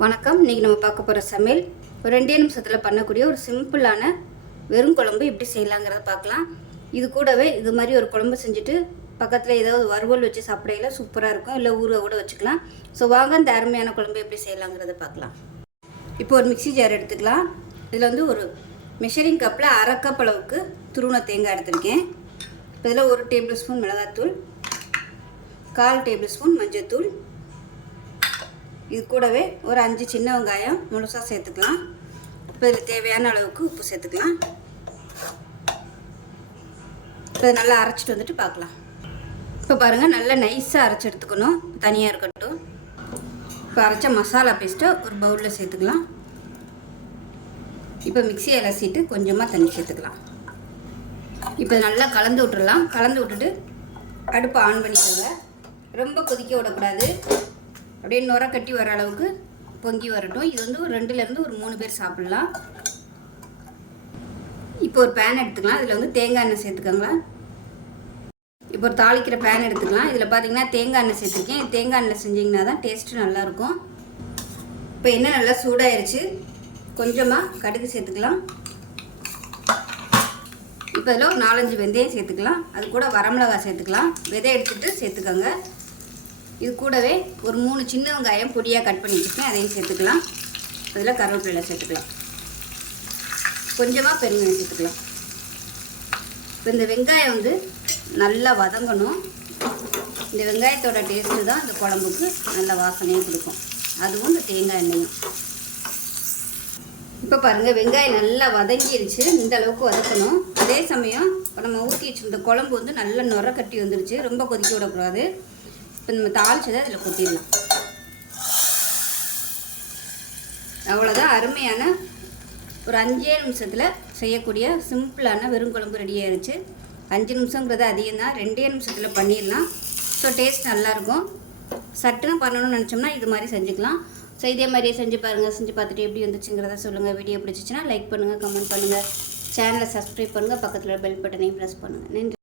வணக்கம். இன்றைக்கி நம்ம பார்க்க போகிற சமையல் ஒரு ரெண்டே நிமிஷத்தில் பண்ணக்கூடிய ஒரு சிம்பிளான வெறும் குழம்பு எப்படி செய்யலாங்கிறத பார்க்கலாம். இது கூடவே இது மாதிரி ஒரு குழம்பு செஞ்சுட்டு பக்கத்தில் ஏதாவது வறுவல் வச்சு சாப்பிடையில சூப்பராக இருக்கும். இல்லை ஊற கூட வச்சுக்கலாம். ஸோ வாங்க இந்த அருமையான குழம்பு எப்படி செய்யலாங்கிறத பார்க்கலாம். இப்போ ஒரு மிக்ஸி ஜார் எடுத்துக்கலாம். இதில் வந்து ஒரு மெஷரிங் கப்பில் அரை கப் அளவுக்கு துருவன தேங்காய் எடுத்திருக்கேன். இப்போ இதில் ஒரு டேபிள் ஸ்பூன் மிளகாத்தூள் கால் டேபிள் ஸ்பூன் மஞ்சத்தூள் இது கூடவே ஒரு அஞ்சு சின்ன வெங்காயம் முழுசாக சேர்த்துக்கலாம். இப்போ இதில் தேவையான அளவுக்கு உப்பு சேர்த்துக்கலாம். இப்போ இதை நல்லா அரைச்சிட்டு வந்துட்டு பார்க்கலாம். இப்போ பாருங்கள் நல்லா நைஸாக அரைச்சி எடுத்துக்கணும். தனியாக இருக்கட்டும். இப்போ அரைச்ச மசாலா பேஸ்ட்டை ஒரு பவுலில் சேர்த்துக்கலாம். இப்போ மிக்சியை அலசிட்டு கொஞ்சமாக தண்ணி சேர்த்துக்கலாம். இப்போ நல்லா கலந்து விட்டுடலாம் கலந்து விட்டுட்டு அடுப்பை ஆன் பண்ணிக்கோங்க. ரொம்ப கொதிக்க விடக்கூடாது. அப்படியே நுர கட்டி வர அளவுக்கு பொங்கி வரட்டும். இது வந்து ஒரு ரெண்டுலேருந்து ஒரு மூணு பேர் சாப்பிட்லாம். இப்போ ஒரு பேன் எடுத்துக்கலாம். இதில் வந்து தேங்காய் எண்ணெய் சேர்த்துக்கோங்களா. இப்போ ஒரு தாளிக்கிற பேன் எடுத்துக்கலாம். இதில் பார்த்தீங்கன்னா தேங்காய் எண்ணெய் சேர்த்துருக்கேன். தேங்காய் எண்ணெய் செஞ்சிங்கன்னா தான் டேஸ்ட்டு நல்லாயிருக்கும். இப்போ எண்ணெய் நல்லா சூடாயிருச்சு. கொஞ்சமாக கடுகு சேர்த்துக்கலாம். இப்போ இதில் ஒரு நாலஞ்சு வெந்தயம் சேர்த்துக்கலாம். அது கூட வரமிளகா சேர்த்துக்கலாம். விதை எடுத்துகிட்டு சேர்த்துக்கோங்க. இது கூடவே ஒரு மூணு சின்ன வெங்காயம் பொடியாக கட் பண்ணி வச்சுருக்கேன். அதையும் சேர்த்துக்கலாம். அதில் கருவேப்பிலை சேர்த்துக்கலாம். கொஞ்சமாக பெருங்காயம் சேர்த்துக்கலாம். இப்போ இந்த வெங்காயம் வந்து நல்லா வதங்கணும். இந்த வெங்காயத்தோட டேஸ்ட்டு தான் இந்த குழம்புக்கு நல்ல வாசனையும் கொடுக்கும். அதுவும் இந்த தேங்காய் எண்ணெயும். இப்போ பாருங்கள் வெங்காயம் நல்லா வதங்கிருச்சு. இந்த அளவுக்கு வதக்கணும். அதே சமயம் இப்போ நம்ம ஊற்றி வச்சிருந்த குழம்பு வந்து நல்லா நுர கட்டி வந்துருச்சு. ரொம்ப கொதிக்க விடக்கூடாது. இப்போ நம்ம தாளிச்சதை அதில் கொட்டிடலாம். அவ்வளோதான் அருமையான ஒரு அஞ்சே நிமிஷத்தில் செய்யக்கூடிய சிம்பிளான வெறும் குழம்பு ரெடி ஆயிருச்சு. அஞ்சு நிமிஷங்கிறது அதிகம் தான் ரெண்டே நிமிஷத்தில் பண்ணிடலாம். ஸோ டேஸ்ட் நல்லாயிருக்கும். சட்டுன்னு பண்ணணும்னு நினச்சோம்னா இது மாதிரி செஞ்சுக்கலாம். ஸோ இதே மாதிரியே செஞ்சு பாருங்கள் செஞ்சு பார்த்துட்டு எப்படி வந்துச்சுங்கிறத சொல்லுங்கள் வீடியோ பிடிச்சிச்சின்னா லைக் பண்ணுங்கள் கமெண்ட் பண்ணுங்கள் சேனலை சப்ஸ்கிரைப் பண்ணுங்கள் பக்கத்தில் பெல் பட்டனையும் ப்ரெஸ் பண்ணுங்கள் நன்றி.